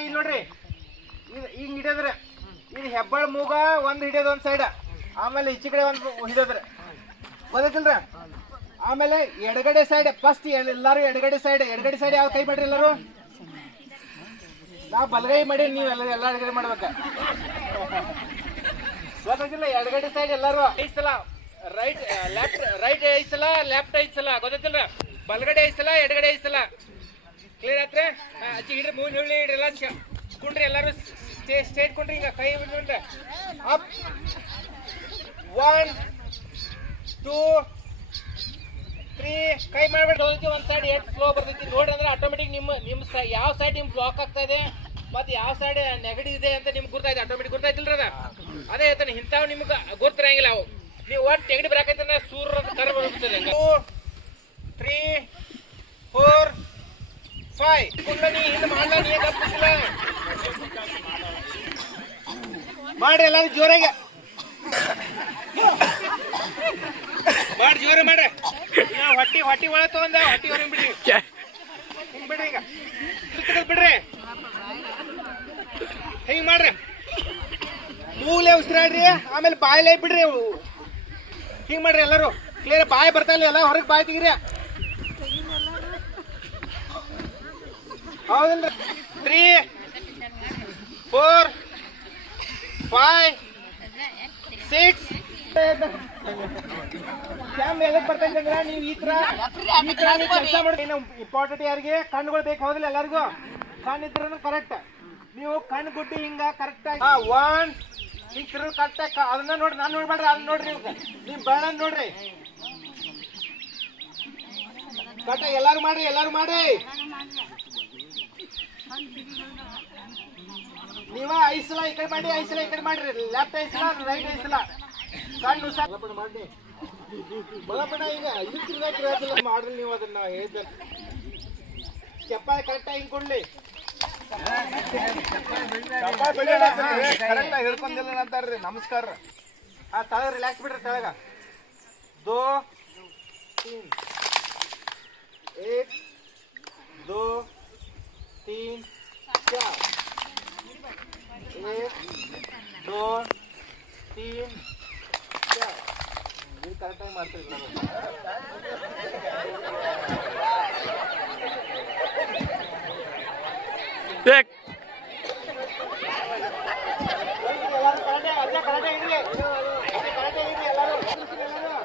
ಇಲ್ಲಿ ನೋಡ್ರಿ, ಹಿಂಗ್ ಹಿಡಿಯೋದ್ರಿ. ಇದು ಹೆಬ್ಬಾಳ ಮೂಗ ಒಂದ್ ಹಿಡಿಯೋದು ಒಂದ್ ಸೈಡ್, ಆಮೇಲೆ ಈಚೆ ಕಡೆ ಒಂದ್ ಹಿಡಿಯೋದ್ರಿ, ಗೊತ್ತೈತಿಲ್ರಿ. ಆಮೇಲೆ ಎಡಗಡೆ ಸೈಡ್ ಫಸ್ಟ್ ಎಲ್ಲಾರು ಎಡಗಡೆ ಸೈಡ್ ಯಾವ ಕೈ ಮಾಡ್ರಿ ಎಲ್ಲಾರು. ನಾವು ಬಲಗೈ ಮಾಡಿ, ನೀವೆಲ್ಲ ಎಡಗಡೆ ಮಾಡ್ಬೇಕ, ಗೊತ್ತಿಲ್ಲ. ಎಡಗಡೆ ಸೈಡ್ ಎಲ್ಲಾರು 5 ಸಲ, ರೈಟ್ ರೈಟ್ 5 ಸಲ, ಲೆಫ್ಟ್ 5 ಸಲ, ಗೊತ್ತಿಲ್ಲ. ಬಲಗಡೆ 5 ಸಲ, ಎಡಗಡೆ 5 ಸಲ. ಕ್ಲಿಯರ್ ಆತ್ರಿ? ಅಚ್ಚಿ ಹಿಡ್ರಿ, ಮೂನ್ ಹಿಡ್ರಿ, ಎಲ್ಲ ಕುಂಡ್ರಿ, ಎಲ್ಲಾರು ಸ್ಟೇಟ್ ಕುಂಡ್ರಿ. ಹಿಂಗ ಕೈ ಬಿಡ್ರಿ. ಅಪ್ 1 2 3 ಕೈ ಮಾಡ್ಬಿಟ್ಟು ಒಂದ್ ಸೈಡ್ ಎಷ್ಟು ಸ್ಲೋ ಬರ್ತೈತಿ ನೋಡ್ರಿ. ಅಂದ್ರೆ ಆಟೋಮೆಟಿಕ್ ನಿಮ್ಮ ಯಾವ ಸೈಡ್ ನಿಮ್ಗೆ ಬ್ಲಾಕ್ ಆಗ್ತಾ ಇದೆ ಮತ್ತೆ ಯಾವ ಸೈಡ್ ನೆಗಡಿ ಇದೆ ಅಂತ ನಿಮ್ಗೆ ಗುರ್ತಾಯ್ತು, ಆಟೋಮೆಟಿಕ್ ಗುರ್ತಾಯ್ತಿಲ್ರಿ. ಅದೇ ಹೇಳ್ತಾನೆ, ಇಂಥವು ನಿಮ್ಗೆ ಗುರ್ತಿರಂಗಿಲ್ಲ. ಅವು ನೀವು ಒಟ್ಟು ನೆಗಡಿ ಬರಾಕೈತೆ ಸೂರ್ ಕರ ಬರ್ತದೆ. 2 3 4 5 ನೀ ಹಿಂದೆ ಮಾಡ್ಲ, ನೀ ತಪ್ಪಿಲ್ಲ ಮಾಡ್ರಿ. ಎಲ್ಲಾರು ಜೋರಾಗೆ ಮಾಡಿ, ಜೋರ ಮಾಡ್ರಿ. ಹೊಟ್ಟಿ ಒಳಗೆ ತಗೊಂಡ ಹೊಟ್ಟಿ ಹೊರಗೆ ಬಿಡ್ರಿ, ಹಿಂಗ್ ಬಿಡ್ರಿ, ಹಿಂಗ ಬಿಡ್ರಿ, ಹಿಂಗ್ ಮಾಡ್ರಿ. ಮೂಲೆ ಉಸಿರಾಡ್ರಿ, ಆಮೇಲೆ ಬಾಯಿಲೆ ಬಿಡ್ರಿ, ಹಿಂಗ್ ಮಾಡ್ರಿ. ಎಲ್ಲರೂ ಕ್ಲಿಯರ್. ಬಾಯಿ ಬರ್ತಾ ಇಲ್ಲ, ಎಲ್ಲ ಹೊರಗೆ ಬಾಯಿ ತೆಗಿರಿ. ಹೌದಲ್ರಿ? 3 4 5 6 ಕ್ಯಾಮ್ ಎದಕ್ ಬರ್ತೈತೆ ಅಂದ್ರೆ ನೀವು ಈ ತರ ಕೆಲಸ ಮಾಡಿ. ಇಂಪಾರ್ಟೆಂಟ್ ಯಾರಿಗೆ ಕಣ್ಣುಗಳು ಬೇಕು, ಹೌದಿಲ್ಲ? ಎಲ್ಲರಿಗೂ ಕಣ್ಣು ಇದ್ರೂ ಕರೆಕ್ಟ್. ನೀವು ಕಣ್ಣು ಗುಡ್ಡಿ ಹಿಂಗ ಕರೆಕ್ಟ್ ಆಗಿ 1 ಹಿಂಗ್ ತಿರು ಕರೆಕ್ಟ್ ಆಗಿ ಅದನ್ನ ನೋಡ್ರಿ. ನಾನು ನೋಡ್ಬೇಡ್ರಿ, ಅದನ್ನ ನೋಡ್ರಿ. ನಿಮ್ ಬೇಡ ನೋಡ್ರಿ. ಕರೆಕ್ಟ್ ಎಲ್ಲಾರು ಮಾಡ್ರಿ, ಎಲ್ಲಾರು ಮಾಡಿ. ನೀವ 5 ಸಲ ಈ ಕಡೆ ಮಾಡಿ, 5 ಸಲ ಈ ಕಡೆ ಮಾಡ್ರಿ. ಲೆಫ್ಟ್ 5 ಸಲ, ರೈಟ್ 5 ಸಲ. ಕಣ್ಣು ಮಾಡಿ ಬಲಪಣ. ಈಗ ಇದು ಮಾಡ್ರಿ ನೀವು, ಅದನ್ನ ಹೇಳಿದ ಚಪ್ಪಾಳೆ ಕರೆಕ್ಟ್ ಹಿಂಗ್ ಕೊಡ್ಲಿ. ಹಿಡ್ಕೊಂಡಿಲ್ಲ ಅಂತಾರ್ರಿ. ನಮಸ್ಕಾರ. ತಳಗ ರಿಲ್ಯಾಕ್ಸ್ ಬಿಡ್ರಿ. ತಳಗ 2 3 1 2 3 4 1 2 3 4 ನೀವು ಕರೆಕ್ಟಾಗಿ ಮಾಡ್ತೀರಿ. ಎಲ್ಲರೂ